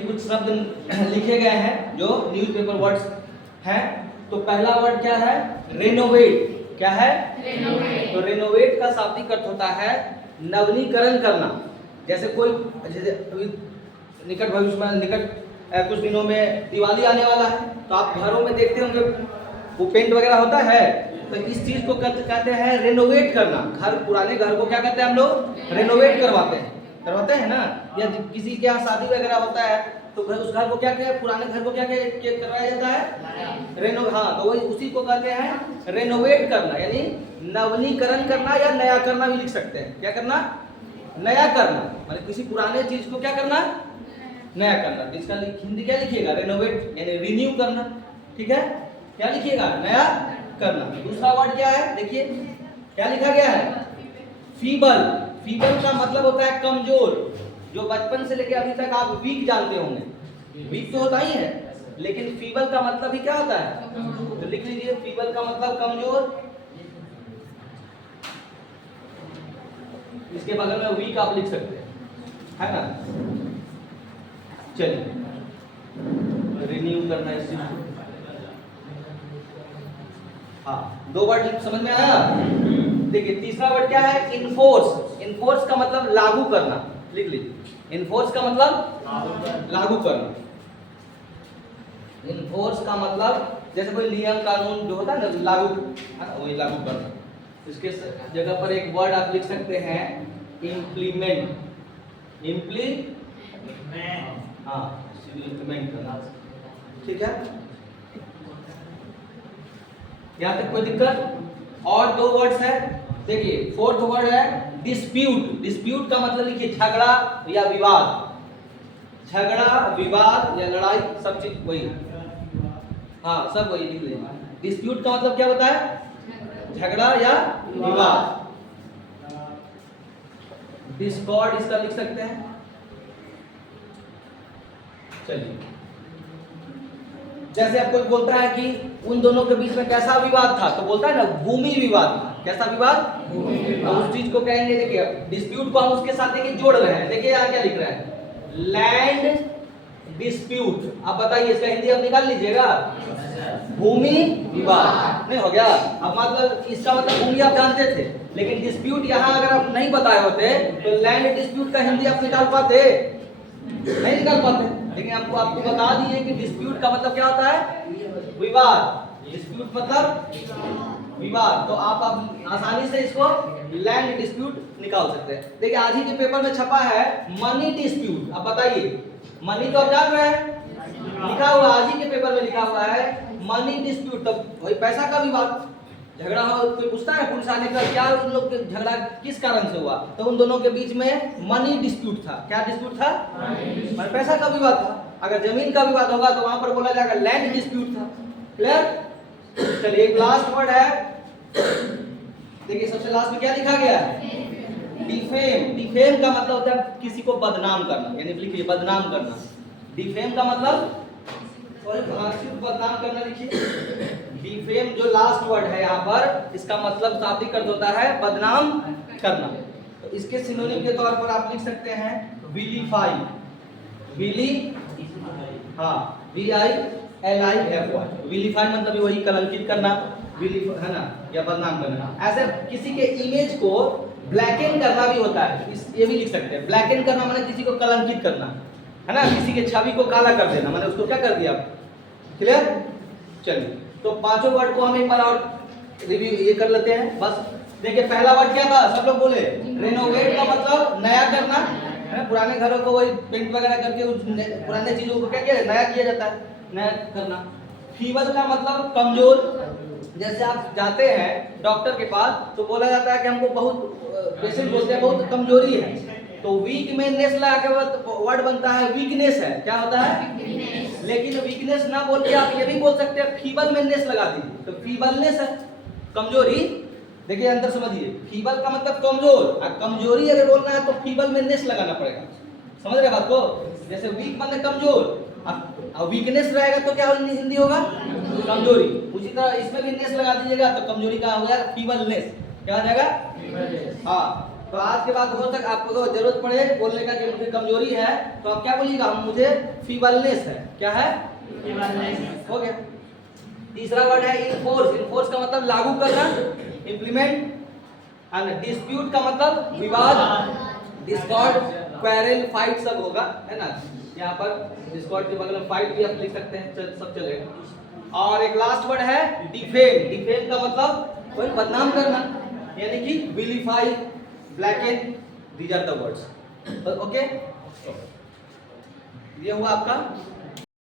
कुछ शब्द लिखे गए हैं जो न्यूज़पेपर वर्ड्स हैं। तो पहला वर्ड क्या है? रेनोवेट। क्या है? रेनोवेट। तो रेनोवेट का शाब्दिक अर्थ होता है नवीनीकरण करना। जैसे अभी निकट भविष्य में कुछ दिनों में दिवाली आने वाला है, तो आप घरों में देखते होंगे वो पेंट वगैरह होता है। तो इस चीज को कहते हैं रेनोवेट करना। पुराने घर को क्या कहते हैं हम लोग? रेनोवेट करवाते हैं ना। या किसी के यहाँ शादी वगैरह होता है तो उस घर को क्या पुराने घर को क्या करवाया जाता है? हाँ, तो वही उसी को कहते हैं रेनोवेट करना, यानी नवीनीकरण करना या नया करना भी लिख सकते हैं। क्या करना? नया करना, मतलब किसी पुराने चीज को क्या करना? नया करना। इसका हिंदी क्या लिखिएगा? रेनोवेट यानी रिन्यू करना। ठीक है, क्या लिखिएगा? नया करना। दूसरा वर्ड क्या है? देखिए क्या लिखा गया है? फीबल। फीबल का मतलब होता है कमजोर। जो बचपन से लेकर अभी तक आप वीक जानते होंगे। वीक तो होता ही है, लेकिन फीबल का मतलब ही क्या होता है? तो लिख लीजिए, फीबल का मतलब कमजोर। इसके बगल में वीक आप लिख सकते हैं, है ना। चलिए, रिन्यू करना इस चीज को। हाँ, दो वर्ड समझ में आया। देखिए तीसरा वर्ड क्या है? इन्फोर्स। इन्फोर्स का मतलब लागू करना। लिख लीजिए, इन्फोर्स का मतलब लागू करना। इन्फोर्स का मतलब जैसे कोई नियम कानून जो होता है ना, लागू, वही लागू करना। इसके जगह पर एक वर्ड आप लिख सकते हैं इम्प्लीमेंट। हाँ, इम्प्लीमेंट करना। ठीक है, यहाँ तक कोई दिक्कत? और दो वर्ड्स है। देखिए फोर्थ वर्ड है डिस्प्यूट। डिस्प्यूट का मतलब लिखिए झगड़ा या विवाद। झगड़ा, विवाद या लड़ाई, सब चीज वही। हाँ, सब वही लिख लीजिए। डिस्प्यूट का मतलब क्या होता है? झगड़ा या विवाद। डिस्कॉर्ड इसका लिख सकते हैं। चलिए, जैसे अब कोई बोलता है कि उन दोनों के बीच में कैसा विवाद था, तो बोलता है ना भूमि विवाद। कैसा विवाद? तो उस चीज को कहेंगे, देखिए डिस्प्यूट को हम उसके साथ देखिए जोड़ रहे हैं। देखिए यहाँ क्या लिख रहा है? Land dispute. अब बताइए इसका हिंदी आप निकाल लीजिएगा। भूमि विवाद नहीं हो गया? अब मतलब इसका मतलब भूमि आप जानते थे, लेकिन डिस्प्यूट यहाँ अगर आप नहीं बताए होते तो लैंड डिस्प्यूट का हिंदी आप निकाल पाते? नहीं निकाल पाते। लेकिन आपको बता दिए कि डिस्प्यूट का मतलब क्या होता है? विवाद। डिस्प्यूट मतलब विवाद। तो आप आसानी से इसको लैंड डिस्प्यूट निकाल सकते हैं। देखिए आज ही के पेपर में छपा है मनी डिस्प्यूट। अब बताइए, मनी तो आप जान रहे हैं, लिखा हुआ आज ही के पेपर में लिखा हुआ है मनी डिस्प्यूट। तो वही पैसा का विवाद। झगड़ा हो, कोई पूछता है पुलिस आने का क्या उन लोग के झगड़ा किस कारण से हुआ, तो उन दोनों के बीच में मनी डिस्प्यूट था। क्या डिस्प्यूट था? पैसा का विवाद था। अगर जमीन का विवाद होगा तो वहां पर बोला जाएगा लैंड डिस्प्यूट था। क्लियर? चलिए, एक लास्ट वर्ड है। देखिए सबसे लास्ट में क्या लिखा गया है? डिफेम। डिफेम का मतलब होता है किसी को बदनाम करना, यानी लिखिए बदनाम करना। डिफेम का मतलब बदनाम करना। लिखिए डिफेम जो लास्ट वर्ड है यहाँ पर, इसका मतलब शाब्दिक अर्थ होता है बदनाम करना। तो इसके सिनोनिम के तौर पर आप लिख सकते हैं विलीफाई। VILIFY। विलीफाई मतलब वही कलंकित करना, है ना, या बदनाम करना। ऐसे किसी के इमेज को ब्लैकन करना भी होता है, ये भी लिख सकते हैं। ब्लैकन करना माने किसी को कलंकित करना, है ना, किसी के छवि को काला कर देना, माने उसको क्या कर दिया। क्लियर? चलिए, तो पांचों वर्ड को हम एक बार और रिव्यू ये कर लेते हैं बस। देखिए पहला वर्ड क्या था? सब लोग बोले रेनोवेट का मतलब नया करना, है। पुराने घरों को वही पेंट वगैरह करके उस पुराने चीजों को क्या नया किया जाता है, नया करना। फीबल का मतलब कमजोर। जैसे आप जाते हैं डॉक्टर के पास तो बोला जाता है कि हमको बहुत, पेशेंट बोलते हैं बहुत कमजोरी है, तो वीक में नेस लगा के वर्ड बनता है वीकनेस है। क्या होता है? लेकिन वीकनेस ना बोल के आप ये भी बोल सकते हैं फीबल में नेस लगा दीजिए, तो फीबलनेस है कमजोरी। देखिए अंदर समझिए, फीबल का मतलब कमजोर, और कमजोरी अगर बोलना है तो फीबल में नेस लगाना पड़ेगा। समझ रहे बात को? जैसे वीक मतलब कमजोर, अब वीकनेस रहेगा तो क्या हिंदी होगा? कमजोरी। उसी तरह इसमें भी नेस लगा दीजिएगा तो कमजोरी का हो जाएगा फीबलनेस। क्या हो जाएगा? हाँ, तो आज के बाद हो सकता आपको जरूरत पड़े बोलने का कि मुझे कमजोरी है, तो आप क्या बोलिएगा, मुझे फीबलनेस है। क्या है? फीबलनेस। हो गया। तीसरा वर्ड है इनफोर्स। इनफोर्स का मतलब लागू करना, इम्प्लीमेंट। एंड डिस्प्यूट का मतलब विवाद, डिस्कॉर्ड, क्वेरल, फाइट सब होगा, है ना। यहाँ पर डिस्कॉर्ड के बगल में फाइट भी आप लिख सकते हैं, सब चलेगा। और एक लास्ट वर्ड है डिफेम। डिफेम का मतलब कोई बदनाम करना, यानी कि vilify, blacken, these are the words. Okay, ये हुआ आपका